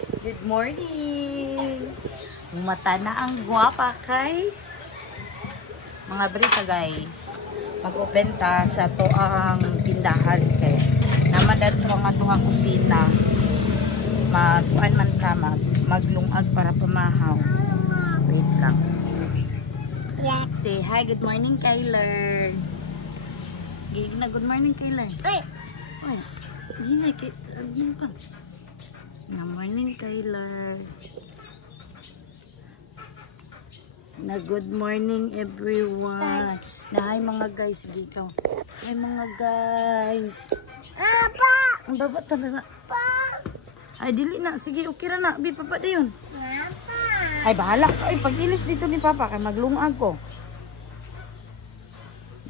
Good morning! Mata na ang guwapa kay mga brita guys. Mag-open ta sa to ang tindahan kay naman dato ang atong kusina. Magkuan man ta maglungag para pamahaw. Wait lang. Yeah. Say hi, good morning Kyler. Gigna, good morning Kyler. Wait. Oy, hindi kay agin ka. Good morning Kyler. Na good morning everyone. Na hi mga guys dito. Hi mga guys. Apa? Ang baba tabi ba? Ay dili na, sige okay ra na. Bi papa dayon. Apa? Ay bahala ka. Ay pag-ilis dito ni papa kay maglungag ko.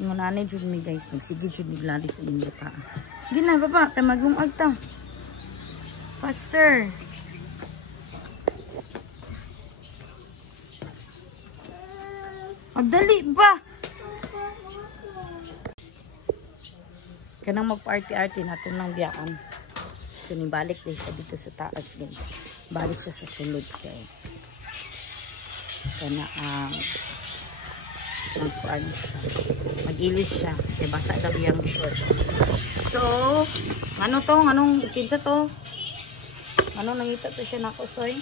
Ngunanay jud mi guys, nagsige jud mi Gladys sa inyong bata. Gina papa, kay maglungag ta. Faster. Magdali ba? Kanang mag-party-arty na itong nang biyaan. So, nibalik din siya dito sa taas, guys. Balik siya sa sulod kay. Kana ang mag-ilis siya. Kaya basa daw yung short. So, ano to? Anong kinsa to? Ano nangita to siya nako, soy?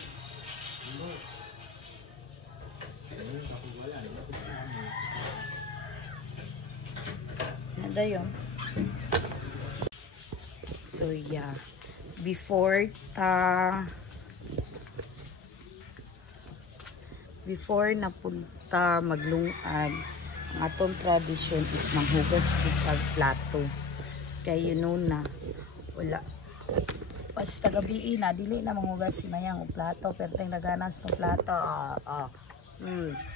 Nada yun. So, yeah. Before napunta maglungag, ang atong tradition is manghugas sa plato. Kaya you know na, wala. Basta gabi na, dili na manghugas si Mayang o plato, pero tayong naganas ng plato.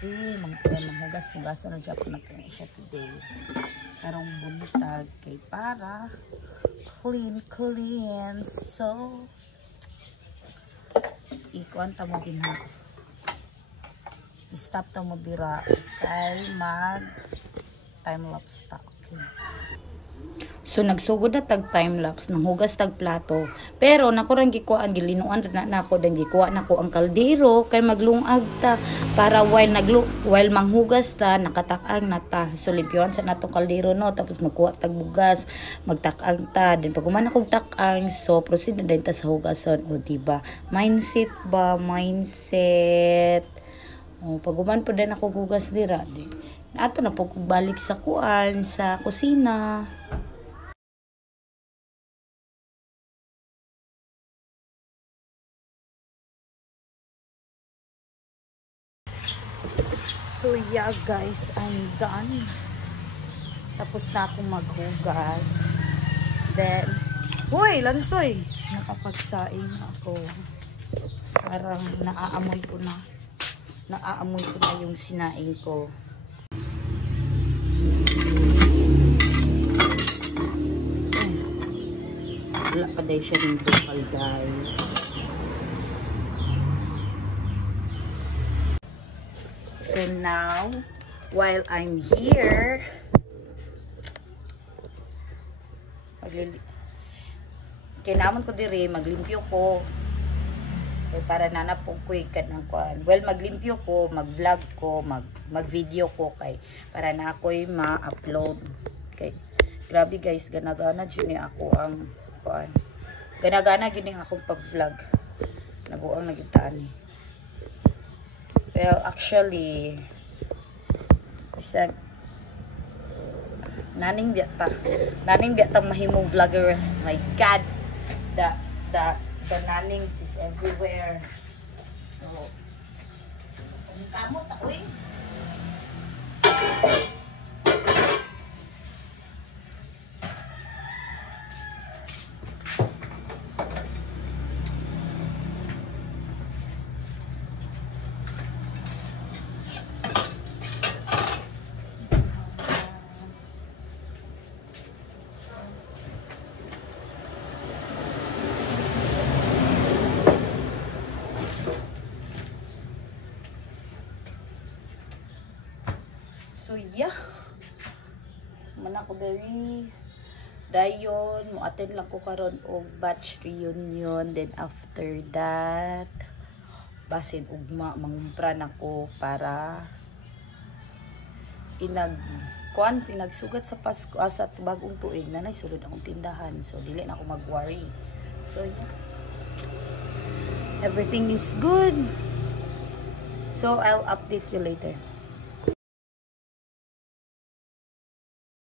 See, manghugas na siya po na siya today. Karong buntag kay para clean. So, ikuan ta mo din ha. I-stop ta mo bira kay mag time-lapse ta. Okay. So, nagsugod na tag time-lapse, nang hugas tag plato. Pero, nakurang gikuhaan, gilinuan na ako, dan gikuha na ko ang kaldero, kay maglungag ta, para while manghugas ta, nakatakang na ta. So, limpyuan sa natong kaldero, no, tapos magkuha tag bugas, magtakang ta, then pag umana kong takang, so, proceed na din ta sa hugason, o, diba? Mindset ba? Mindset. O, pag uman pa din ako hugas dira, ato na po balik sa kuan, sa kusina. So yeah guys, I'm done. Tapos na akong maghugas. Then, hoy, lansoy! Nakapagsaing ako. Parang naaamoy ko na yung sinaing ko. Wala pa dahil siya ng bukal guys. So now, while I'm here, kailangan ko dire, maglimpyo ko. Para nanapog ko ng kuan. Well, maglimpyo ko, mag-vlog ko, mag-video ko kay para na ako'y ma-upload. Okay. Grabe guys, gana-gana dyan ako ang kuan. Gana-gana gini akong pag-vlog. Nabuang nagitaan eh. Well, actually, isang naning biyatang mahimong vloggeress. My God, the nanings is everywhere. So, ang kamot ako eh. So yeah, man ako dari Dayon, mo-attend lang ko karon og batch reunion. Then after that, basin ugma mangumpra nako para pinagsugat sa Pasko sa bagong tuig na sulod akong tindahan. So dili na ako mag-worry. So yeah. Everything is good. So I'll update you later.